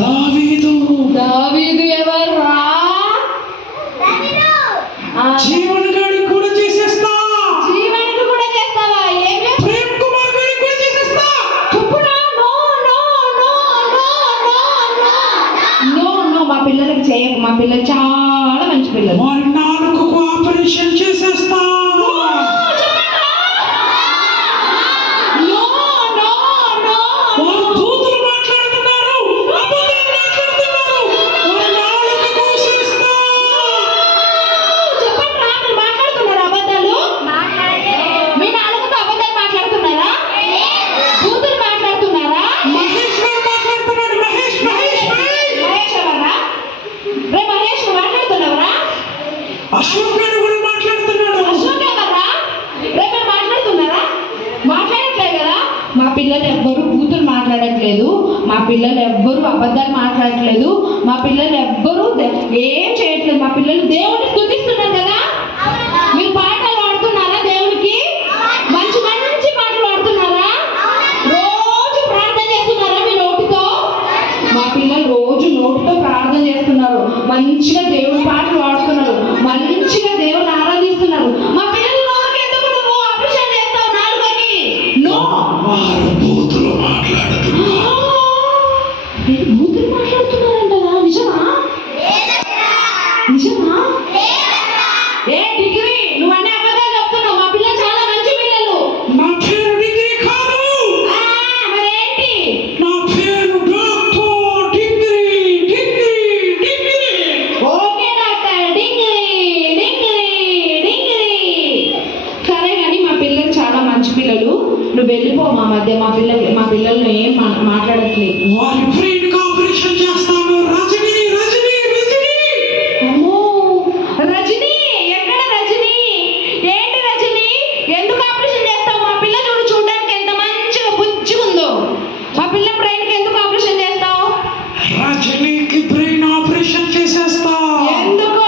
దావీదు. దావీదు ఎవర్రా? జీవనగాడికి కూడా చేసేస్తా. జీవనికి కూడా చేస్తావా? ఏమి? ప్రేమ్ కుమార్ గారికి కూడా చేసేస్తా. చెప్పురా. No no no no no no no, మా పిల్లలకి చేయకు. మా పిల్లలు చాలా మంచి పిల్లలు. వారి నాలుకకు ఆపరేషన్ చేసేస్తా. అశోక్ గారు కూడా మాట్లాడుతున్నాడు. అశోక్ ఎవరా? రేపు మాట్లాడుతున్నారా? మాట్లాడట్లేదు కదా. మా పిల్లలు ఎవ్వరు కూతురు మాట్లాడట్లేదు. మా పిల్లలు ఎవ్వరు అబద్ధాలు మాట్లాడట్లేదు. మా పిల్లలు ఎవ్వరు ఏం చేయట్లేదు. మా పిల్లలు దేవుడిని స్తుతిస్తున్నారు కదా. మీరు పాటలు పాడుతున్నారా? దేవునికి మంచి మంచి పాటలు పాడుతున్నారా? రోజు ప్రార్థన చేస్తున్నారా మీ నోటితో? మా పిల్లలు రోజు నోటితో ప్రార్థన చేస్తున్నారు. మంచిగా దేవుని పాటలు పాడుతున్నారు. మంచిగా దేవుని ఆరాధిస్తున్నారు. మా పిల్లలు నోరుకి ఎందుకు నువ్వు ఆపరేషన్ చేస్తావు? నాలుగని నో. వారు బూతులు మాట్లాడుతున్నారు. బూతులు మాట్లాడుతున్నారంటరా? నిజమా? నిజమా? ఏ డిగ్రీ నువ్వు అన్ని అబద్ధాలు చెప్తున్నావు. మా పిల్లలు చాలా మంచి పిల్లలు. నా పేరు డిగ్రీ కాదు. మరేంటి? నా పేరు doctor degree degree degree. Okay doctor degree degree degree. సరే కానీ మా పిల్లలు చాలా మంచి పిల్లలు. నువ్వు వెళ్ళిపో మా మధ్య. మా పిల్లల్ని ఏం మాట్లాడట్లేదు. వారి బ్రెయిన్ ఆపరేషన్ చేస్తాను. రజనీ రజనీ రజనీ. అమ్మో రజనీ. ఎక్కడ రజనీ? ఏంటి రజనీ? ఎందుకు ఆపరేషన్ చేస్తావు? మా పిల్ల చూడడానికి ఎంత మంచిగా బుజ్జిగా ఉందో. మా పిల్ల బ్రెయిన్కి ఎందుకు ఆపరేషన్ చేస్తావు? రజనీకి బ్రెయిన్ ఆపరేషన్ చేసేస్తా. ఎందుకు?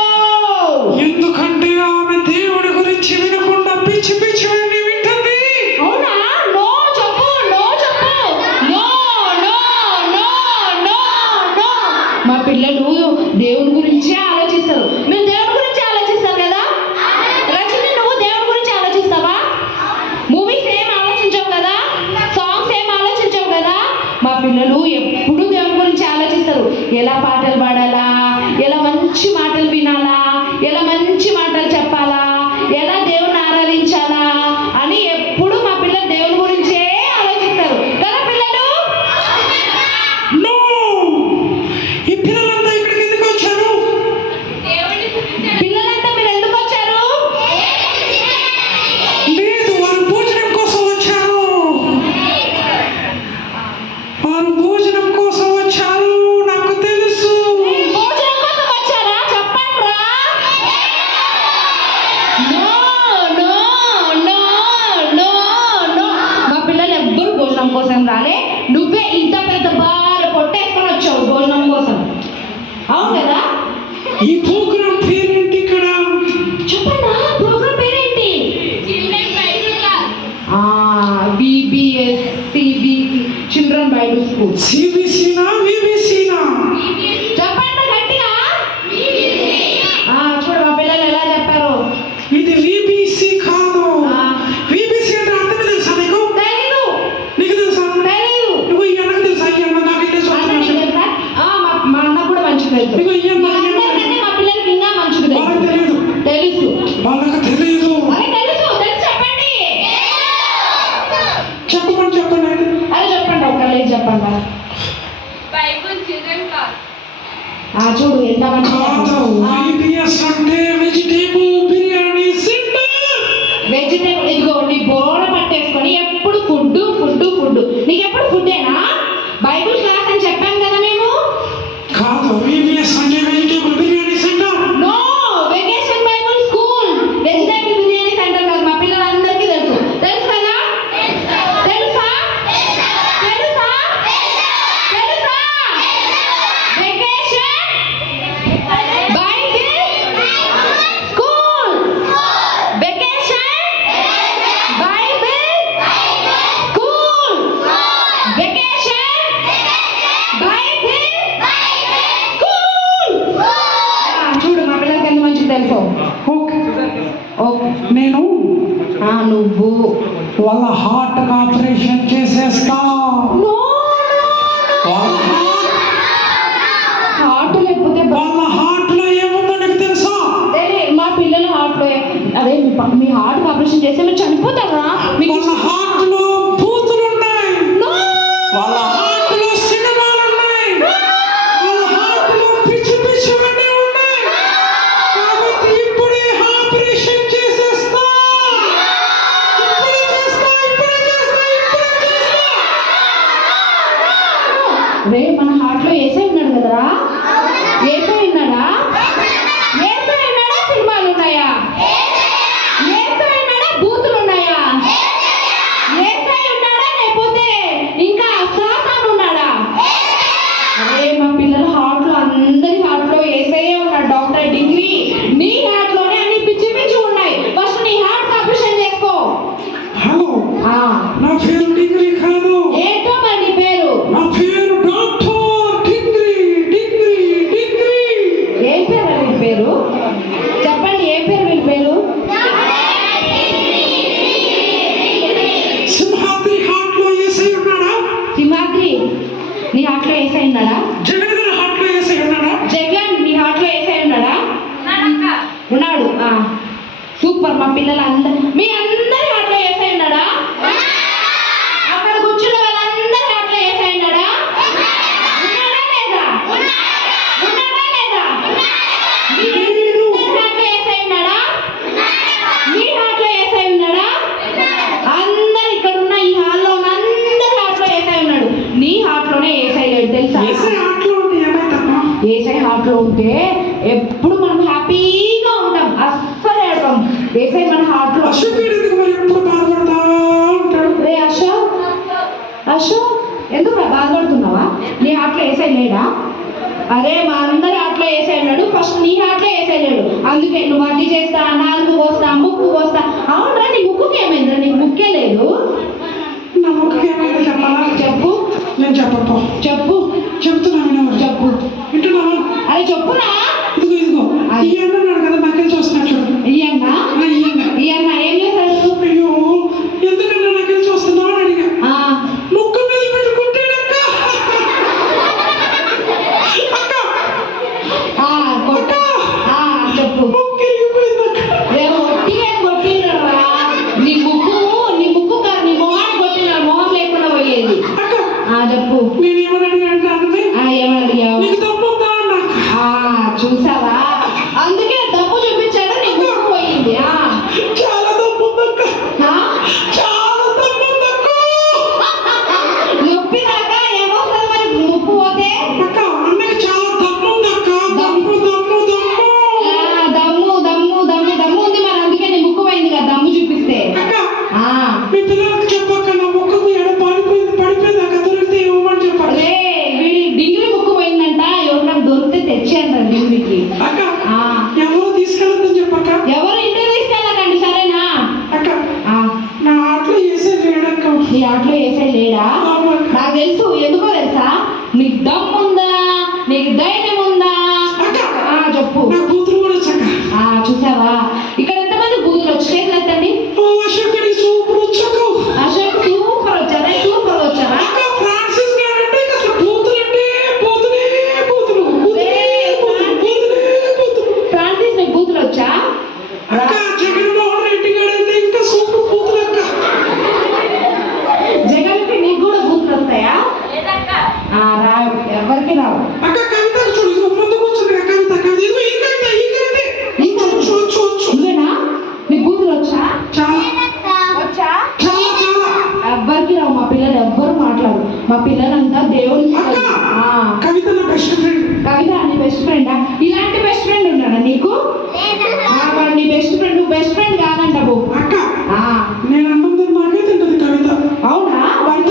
ఎందుకంటే ఆమె దేవుడి గురించి వినకుండా పిచ్చి పిచ్చి వింటుంది. అవునా? నో చెప్పు. నో చెప్పు. No no no no no. మా పిల్లలు దేవుడి గురించే ఆలోచిస్తారు. మీరు దేవుడి గురించి ఆలోచిస్తారు కదా. రజని నువ్వు దేవుడి గురించి ఆలోచిస్తావా? మూవీస్ ఏం ఆలోచించవు కదా. సాంగ్స్ ఏం ఆలోచించవు కదా. మా పిల్లలు ఎప్పుడు దేవుడి గురించి ఆలోచిస్తారు. ఎలా పాటలు పాడాలా, ఎలా మంచి మాటలు వినాలా, ఎలా మంచి మాటలు చెప్పాలా, ఎలా దేవుని ఆరాధించాలా అని ఎప్పుడు మా పిల్లలు దేవుని గురించే ఆలోచిస్తారు కదా పిల్లలు. నో, ఈ పిల్లలంతా ఇక్కడికి ఎందుకు వచ్చారు? పిల్లలంతా మీరు ఎందుకు వచ్చారు? లేదు, వారు భోజనం కోసం వచ్చారు. వారు భోజనం కోసం వచ్చారు. నాకు తెలుసు. భోజనం కోసం వచ్చారా? చెప్పండి రా. No no no no no. మా పిల్లలు ఎవ్వరు భోజనం కోసం రాలే. నువ్వే ఇంత పెద్ద బాగా పొట్టేసుకొని వచ్చావు భోజనం కోసం. అవును కదా. ఈ ప్రోగ్రాం పేరేంటి ఇక్కడ? చెప్పండి. ప్రోగ్రామ్ పేరేంటి? BBS CBC children Bible school. సిబిసినా విబిసినా? చెప్పండి గట్టిగా. చూడు మా పిల్లలు ఎలా చెప్పారు. ఇది విబిసి కాదు. విబిసి అంటే అర్థం తెలుసా నీకు? తెలీదు. నీకు తెలుసా? తెలీదు. నువ్వు ఈ అన్నకు తెలుసా? ఈ అన్న నాకు తెలుసు. మా అన్న కూడా మంచిగా తెలుసు. నీకు ఈ అన్న అందరికంటే మా పిల్లలకి ఇంకా మంచిగా వాళ్ళకి తెలుసు. తెలియదు. తెలుసు. వాళ్ళకి తెలియదు. మరి తెలుసు. తెలుసు చెప్పండి. చెప్పమని చెప్పండి. అదే చెప్పండి. ఒకళ్ళు చెప్పండి. Bible children class. చూడు ఎంత మంచిగా IBS అంటే వెజిటేబుల్ బిర్యానీ సెంటర్. వెజిటేబుల్. ఇదిగో నీ బోర పట్టేసుకొని ఎప్పుడు ఫుడ్ ఫుడ్ ఫుడ్. నీకు ఎప్పుడు ఫుడ్డేనా? బైబిల్ క్లాస్ అని చెప్పాం కదా మేము. కాదు, IBS అంటే vegetable biryani centre. No, vacation Bible school. Vegetable biryani centre కాదు. మా పిల్లలందరికీ తెలుసు. తెలుసు కదా. తెలుసా? తెలుసా? తెలుసా? Vacation Bible school. Vacation Bible school. Vacation వాళ్ళ హార్ట్ ఆపరేషన్ చేసేస్తా. నో వాళ్ళ హార్ట్ లేకపోతే వాళ్ళ హార్ట్ లో ఏముందో నీకు తెలుసా? మా పిల్లల హార్ట్ లో అదే మీ హార్ట్ ఆపరేషన్ చేస్తే మీరు చనిపోతారా? మీకు వాళ్ళ హార్ట్ లో బూతులు ఉన్నాయి. No! వాళ్ళ హార్ట్ లో సినిమాలు ఉన్నాయి. వాళ్ళ హార్ట్ లో పిచ్చి పిచ్చివన్నీ ఉన్నాయి. కాబట్టి ఇప్పుడే ఆపరేషన్ చేసేస్తా. ఇప్పుడే చేస్తా. రే మన హార్ట్ లో ఏసై ఉన్నాడు కదరా? ఏసై ఉన్నాడా? ఏసై ఉన్నాడా? సినిమాలు ఉన్నాయా? ఏసై ఉన్నాడా? బూతులు ఉన్నాయా? ఏసై ఉన్నాడా? లేకపోతే ఇంకా సాతాను ఉన్నాడా? అరే మా పిల్లల హార్ట్ లో అందరి హార్ట్ లో ఏసయ్యే ఉన్నాడు. డాక్టర్ డిగ్రీ నీ హార్ట్ లోనే అన్ని పిచ్చి పిచ్చి ఉన్నాయి. ఫస్ట్ నీ హార్ట్ ఆపరేషన్ చేసుకో. హలో, ఆ నా పేరు డిగ్రీ కాదు. ఏంటో మరి నీ పేరు? నా పేరు డాక్టర్ డిగ్రీ. ఏం పేరు వీళ్ళ పేరు? చెప్పండి, ఏ పేరు వీళ్ళ పేరు? సింహాద్రి హార్ట్ లో ఏసై ఉన్నాడా? సింహాద్రి నీ హార్ట్ లో ఏసై ఉన్నాడా? జగన్ గారి హార్ట్ లో ఏసై ఉన్నాడా? జగన్ నీ హార్ట్ లో ఏసై ఉన్నాడా? నానక్క. ఉన్నాడు. సూపర్. మా పిల్లలందరూ మీ అందరి హార్ట్ లో ఏసై ఉన్నాడా? అక్కడ కూర్చున్న వాళ్ళందరి హార్ట్ లో ఏసై ఉన్నాడా? ఉన్నాడా లేదా? ఉన్నాడా లేదా? మీ అందరి హార్ట్ లో ఏసై ఉన్నాడా? మీ హార్ట్ లో ఏసై ఉన్నాడా? అందరు ఇక్కడ ఉన్న ఈ హాల్లో ఉన్న అందరి హార్ట్ లో ఏసై ఉన్నాడు. నీ హార్ట్ లోనే ఏసై లేడు తెలుసా? ఏసై హార్ట్ లో ఉంటే ఏమైందమ్మా? ఏసై హార్ట్ లో ఉంటే ఎప్పుడు మనం హ్యాపీగా ఉంటాం, అస్సలు ఏడవం. ఏసై మన హార్ట్ లో అశోక్ ఎందుకు మరి ఎప్పుడు బాధపడతా ఉంటాడు? రే అశోక్ ఎందుకు బాధపడుతున్నావా? నీ హార్ట్ లో ఏసై లేడా? అరే మా అందరి హార్ట్ లో ఏసై ఉన్నాడు. ఫస్ట్ నీ హార్ట్ లో ఏసై లేడు. అందుకే నువ్వు అది చేస్తా, నాలుగు పోస్తా, ముక్కు పోస్తా. అవునరా, నీ ముక్కుకి ఏమైందిరా? నీకు ముక్కే లేదు. నా ముఖం ఏమైంది చెప్పాలా? చెప్పు నేను చెప్పప్ప చెప్పు చెప్తున్నా వినవు. చెప్పు. వింటున్నావా? అరే చెప్పురా. ఇదిగో ఈ అన్నాడు కదా నాకేం చూస్తున్నా చూడు. ఇయ్యన్నా ఈ ఈ అన్న ఏం చేశాడు? అయ్యో ఎందుకన్నా నాకేం చూస్తున్నావు అని అడిగా. ముక్కు మీద పెట్టుకుంటాడక్క. అక్క కొట్ట. చెప్పు. ముక్కు ఇరిగిపోయిందక్క. రేపు ఒట్టిగా కొట్టిండ్రా. నీ ముక్కు కాదు, నీ మొహాన్ని కొట్టిన, మొహం లేకుండా పోయేది. అక్క చెప్పు. నేనేమని అడిగా అంటే అన్నది ఏమని అడిగావు? నీకు తప్పుందా అన్న. చూసావా, అందుకే డబ్బు చూపించాడు, నీ ముక్కు పోయింది. చాలా తప్పుందక్క. చాలా తప్పుందక్క. నొప్పి దాకా ఏమొస్తుంది మరి ముక్కు పోతే? అక్క అన్నకి చాలా తప్పుందక్క. దమ్ము దమ్ము ఉంది మరి, అందుకే నీ ముక్కు పోయింది కదా దమ్ము చూపిస్తే. అక్క మీ పిల్లలకు చెప్పక్క నా ముక్కుకు ఎడ పడిపోయింది అక్క. దొరికితే ఇవ్వమని చెప్పక్క. రే వీడి డిగ్రీ ముక్కు పోయిందంట. ఎవరికైనా దొరికితే తెచ్చేయండి డిగ్రీకి. అక్క ఎవరు తీసుకెళ్ళొద్దని చెప్పక్క. ఎవరు ఇంటికి తీసుకెళ్ళకండి, సరేనా? అక్క నా ఆటలో వేసే లేడక్క. నీ ఆటలో వేసే లేడా? నాకు తెలుసు. ఎందుకో తెలుసా? నీకు దమ్ముందా? నీకు ధైర్యం ఉందా? చెప్పు. నా కూతురు కూడా వచ్చాక. చూసావా, ఇక్కడ ఎంతమంది బూతులు వచ్చి చేతులు ఎత్తండి. అశోక్ సూపర్ వచ్చాక. అశోక్ సూపర్ వచ్చారా? సూపర్ వచ్చారా? ఫ్రాన్సిస్ గారంటే అసలు బూతులంటే బూతులే బూతులు. ఫ్రాన్సిస్ నీకు బూతులు వచ్చా? అక్క జగన్మోహన్ రెడ్డి గారైతే ఇంకా సూపర్ బూతులక్క. జగన్కి నీకు కూడా బూతులు వస్తాయా? లేదక్క. రావు, ఎవరికి రావు. అక్క కవిత చూడు ముందు కూర్చుంది. కవిత నువ్వేనా? నీకు బూతులు వచ్చా? వచ్చా? ఎవ్వరికి రావు. మా పిల్లలు ఎవ్వరు మాట్లాడు. మా పిల్లలంతా దేవుని కవిత నా బెస్ట్ ఫ్రెండ్. కవిత నీ బెస్ట్ ఫ్రెండా? ఇలాంటి బెస్ట్ ఫ్రెండ్ ఉన్నాడా నీకు? వాడు నీ బెస్ట్ ఫ్రెండ్. నువ్వు బెస్ట్ ఫ్రెండ్ కాదంట బో. అక్క నేను అన్నం నాకే తింటది కవిత. అవునా? వాడు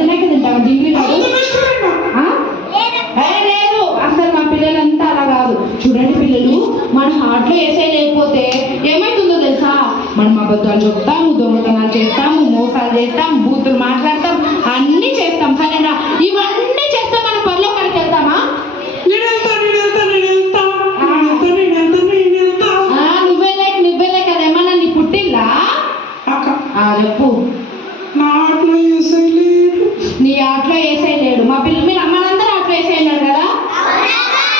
తినాకే తింటావా? డిగ్రీ రాదు. లేదు, అసలు మా పిల్లలంతా అలా కాదు. చూడండి పిల్లలు, మన హార్ట్ లో ఏసై లేకపోతే ఏమైతుందో తెలుసా? మనం అబద్ధాలు చెప్తాము, దొంగతనాలు చేస్తాము, మోసాలు చేస్తాం, బూతులు మాట్లాడతాం, అన్ని చేస్తాం. సరేనా? ఇవన్నీ చేస్తే మన పరలోకానికి వెళ్తామా? నువ్వే లేక కదా ఏమన్నా నీ పుట్టిల్లా? చెప్పు. నా ఆటలో వేసే లేడు. నీ ఆటలో వేసే లేడు. మా మీరు అమ్మలందరూ ఆటలో వేసే వెళ్ళారు కదా.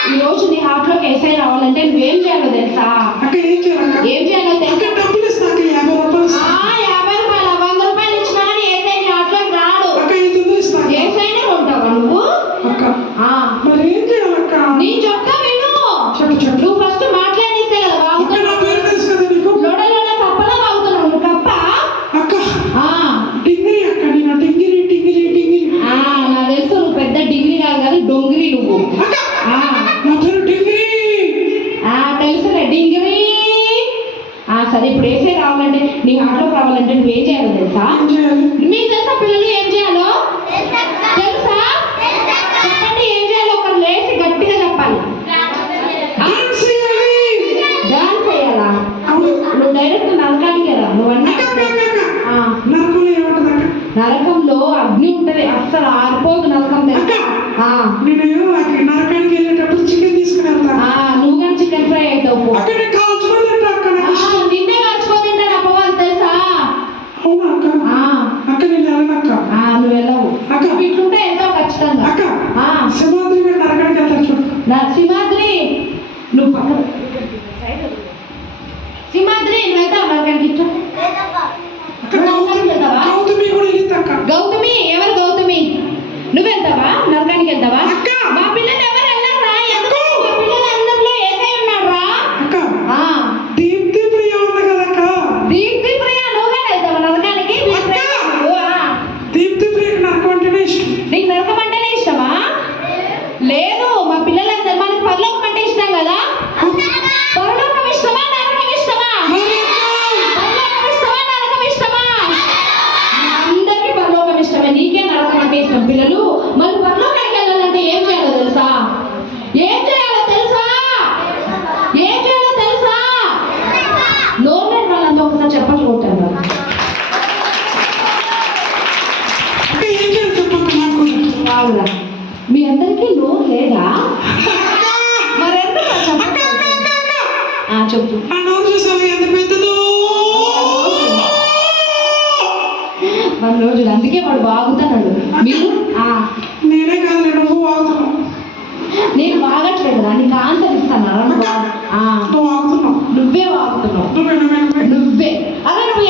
ఈ రోజు నీ ఆటలోకి వేసే రావాలంటే నువ్వేం చేయాలో తెలుసా? అక్క ఏం చేయాలక్క? ఏం చేయాలో తెలుసా? డబ్బులు ఇస్తాక 50 రూపాయలు ఇస్తా. 50 రూపాయలు 100 రూపాయలు ఇచ్చినా కానీ ఏసై నీ ఆటలోకి రాడు. అక్క 500 ఇస్తా. ఏసైనే ఉంటావా నువ్వు? అక్క ఆ, మరి ఏం చేయాలక్క? నీ చెప్తా విను. చెప్పు. నువ్వు ఫస్ట్ మాట్లాడిస్తే కదా అక్క బాగుంటుంది. నా పేరు తెలుసు కదా నీకు? లోడ కప్పలా బాగుతున్నావు నువ్వు కప్ప. అక్క ఆ, డింగిరి అక్క, నేను డింగిరి. ఆ, నాకు తెలుసు నువ్వు పెద్ద డిగ్రీ కాదు కానీ డొంగిరి నువ్వు. అక్క ఆ, నా పేరు డింగిరి. తెలుసులే డింగిరి. సరే ఇప్పుడు ఏసే రావాలంటే నీ ఆటలోకి రావాలంటే నువ్వేం చేయాలో తెలుసా? ఏం చేయాలి? మీకు తెలుసా పిల్లలు ఏం చేయాలో? తెలుసా? చెప్పండి ఏం చేయాలో. ఒకరు లేచి గట్టిగా చెప్పాలి. డాన్స్ చేయాలి. డాన్స్ చేయాలా? అవును. నువ్వు డైరెక్ట్ నరకానికి రా. నువ్వన్నీ నరకంలో ఏముంటది అక్క? నరకంలో అగ్ని ఉంటది, అస్సలు ఆరిపోదు నరకం తెలుసా? నేను నరకానికి వెళ్ళేటప్పుడు చికెన్ తీసుకుని వెళ్తాను. నువ్వు కానీ చికెన్ ఫ్రై అవుతావు. అక్కడ కాల్చుకోలేంట అక్క, నాకు ఇష్టం. నిన్నే కాల్చుకోతింటారు అప్పవాళ్ళు తెలుసా? అవునా అక్క? అక్క నేను వెళ్ళనక్క. నువ్వు వెళ్ళవు. అక్క ఇట్లుంటే వెళ్తావు ఖచ్చితంగా. అక్క సింహాద్రి గారు నరకానికి వెళ్తారు చూడు. సింహాద్రి నువ్వు పక్కన సింహాద్రి నువ్వు వెళ్తావు నరకానికి. ఇట్లా గౌతమి కూడా వెళ్ళింది అక్క. గౌతమి ఎవరు? గౌతమి నువ్వు వెళ్తావా నరకానికి? వెళ్తావా? అక్క మా పిల్లలు ఎవరు వెళ్ళరా? ఎందుకు మా పిల్లలు అందరిలో ఏసై ఉన్నాడు రా. అక్క దీప్తి ప్రియ ఉంది కదా అక్క. దీప్తి ప్రియ నువ్వుగా వెళ్తావా నరకానికి? దీప్తి ప్రియకి నరకం అంటేనే ఇష్టం. నీకు నరకం అంటేనే ఇష్టమా? లేదు, మా పిల్లలందరూ మనకి పరలోకం అంటే ఇష్టం కదా. పరలోకం ఇష్టమా నరకం ఇష్టమా? పరలోకం ఇష్టమా నరకం ఇష్టమా? అందరికీ పరలోకం ఇష్టమే, నీకే నరకం అంటే ఇష్టం. పిల్లలు మరి పరలోకానికి వెళ్ళాలంటే ఏం చేయాలో తెలుసా? ఏం చేయాలో తెలుసా? ఏం చేయాలో తెలుసా? నోరు వాళ్ళంతా ఒకసారి చెప్పట్లు కొట్టారు కదా. అక్క ఏం చేయాలి చెప్పక్క నాకు? బాగురా, మీ అందరికీ నోరు లేదా? మరెందుకు చెప్పు. ఆ నోరు చూసావా ఎంత పెద్దదో? మన రోజులు అందుకే వాడు బాగుతున్నాడు. మీరు నేనే కాదు నువ్వు వాగుతున్నావు. నేను బాగట్లేదు రా, నీకు ఆన్సర్ ఇస్తాను. నువ్వు వాగుతున్నావు. నువ్వే వాగుతున్నావు. నువ్వే నువ్వే అలా నువ్వు